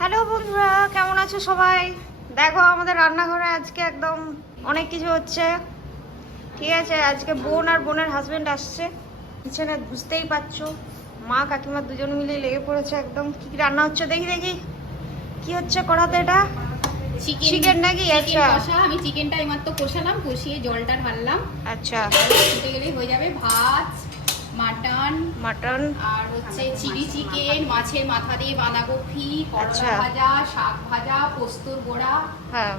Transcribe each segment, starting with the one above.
Hello বন্ধুরা, কেমন আছো সবাই? দেখো আমাদের রান্নাঘরে আজকে একদম অনেক কিছু হচ্ছে। ঠিক আছে, আজকে বোন আর বোনের হাজবেন্ড আসছে। কিচেনে বুঝতেই পারছো, মা কাকিমা দুজন মিলে লেগে পড়েছে একদম। কি কি রান্না হচ্ছে দেখি দেখি কি হচ্ছে কড়াতে? এটা চিকেন নাকি? আচ্ছা, আমি চিকেনটা এইমাত্র কষালাম, কষিয়ে জলটা ঢাললাম। আচ্ছা, ফুটে গেলেই হয়ে যাবে ভাত, মাটন আর হচ্ছে চিলি চিকেন, মাছের মাথা দিয়ে বাঁধাকপি, করলা ভাজা, শাক ভাজা, পোস্তর বড়া। হ্যাঁ,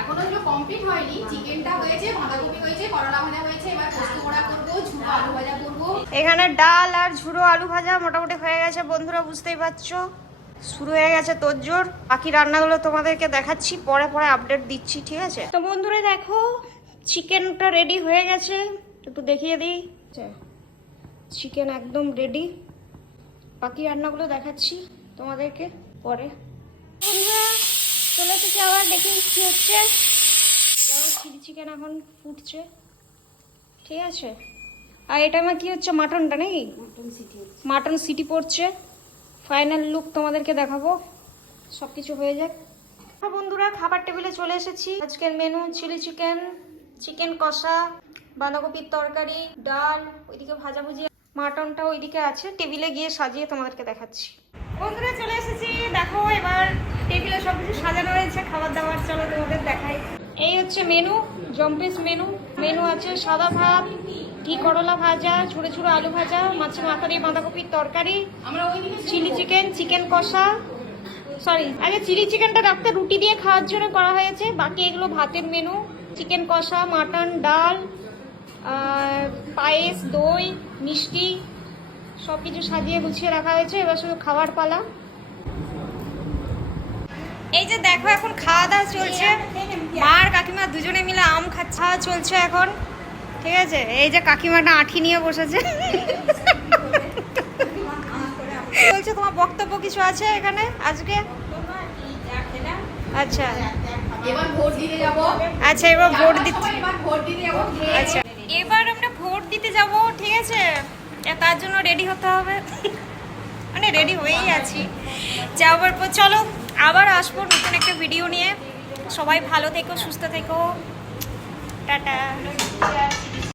এখনো এগুলো কমপ্লিট হয়নি। চিকেনটা হয়েছে, বাঁধাকপি হয়েছে, করলা ভাজা হয়েছে, এবার পোস্ত বড়া করবো, ঝুড়ো আলু ভাজা করবো। এখানে ডাল আর ঝুড়ো আলু ভাজা মোটামুটি হয়ে গেছে বন্ধুরা, বুঝতেই পারছো শুরু হয়ে গেছে তোড়জোড়। বাকি রান্নাগুলো তোমাদেরকে দেখাচ্ছি, পরে পরে আপডেট দিচ্ছি, ঠিক আছে? তো বন্ধুরা দেখো, চিকেনটা রেডি হয়ে গেছে, একটু দেখিয়ে দিই। চিকেন একদম রেডি, বাকি রান্নাগুলো দেখাচ্ছি তোমাদেরকে পরে। বন্ধুরা চলে এসেছি, আবার দেখি কি হচ্ছে। চিলি চিকেন এখন ফুটছে, ঠিক আছে। আর এটা আমার কি হচ্ছে, মাটনটা নাকি? মাটন সিটি পড়ছে। ফাইনাল লুক তোমাদেরকে দেখাবো, সব কিছু হয়ে যাক। বন্ধুরা খাবার টেবিলে চলে এসেছি। আজকের মেনু চিলি চিকেন, চিকেন কষা, বাঁধাকপির তরকারি, ডাল, ওইদিকে ভাজাভুজি, মাটনটা ওইদিকে আছে। টেবিলে গিয়ে সাজিয়ে তোমাদেরকে দেখাচ্ছি। বন্ধুরা চলে এসেছি, দেখো এবার টেবিলে সব কিছু সাজানো রয়েছে, খাবার দাবার। চলো তোমাদের দেখাই। এই হচ্ছে মেনু, জম্পিস মেনু আছে সাদা ভাত, ঘি করলা ভাজা, ছোটো ছোটো আলু ভাজা, মাছের মাথা দিয়ে বাঁধাকপির তরকারি, চিলি চিকেন, চিকেন কষা। সরি, আগে চিলি চিকেনটা রাখতে রুটি দিয়ে খাওয়ার জন্য করা হয়েছে। বাকি এগুলো ভাতের মেনু, চিকেন কষা, মাটন, ডাল, পায়েস, দই, মিষ্টি, সব কিছু সাজিয়ে গুছিয়ে রাখা হয়েছে। এবার শুধু খাওয়ার পালা। এই যে দেখো এখন খাওয়া দাওয়া চলছে, মা আর কাকিমা দুজনে মিলে আম খাওয়া চলছে এখন, ঠিক আছে। এই যে কাকিমাটা আঁঠি নিয়ে বসেছে। বলছে তোমার বক্তব্য কিছু আছে এখানে আজকে? আচ্ছা, এবার ভোট দিতে যাবো। আচ্ছা এবার ভোট দিতে, এবার ভোট দিতে যাবো। আচ্ছা এবার আমরা ভোট দিতে যাব, ঠিক আছে। তার জন্য রেডি হতে হবে, মানে রেডি হয়েই আছি। যাওয়ার পর চলো আবার আসবো নতুন একটা ভিডিও নিয়ে। সবাই ভালো থেকো, সুস্থ থেকো, টাটা।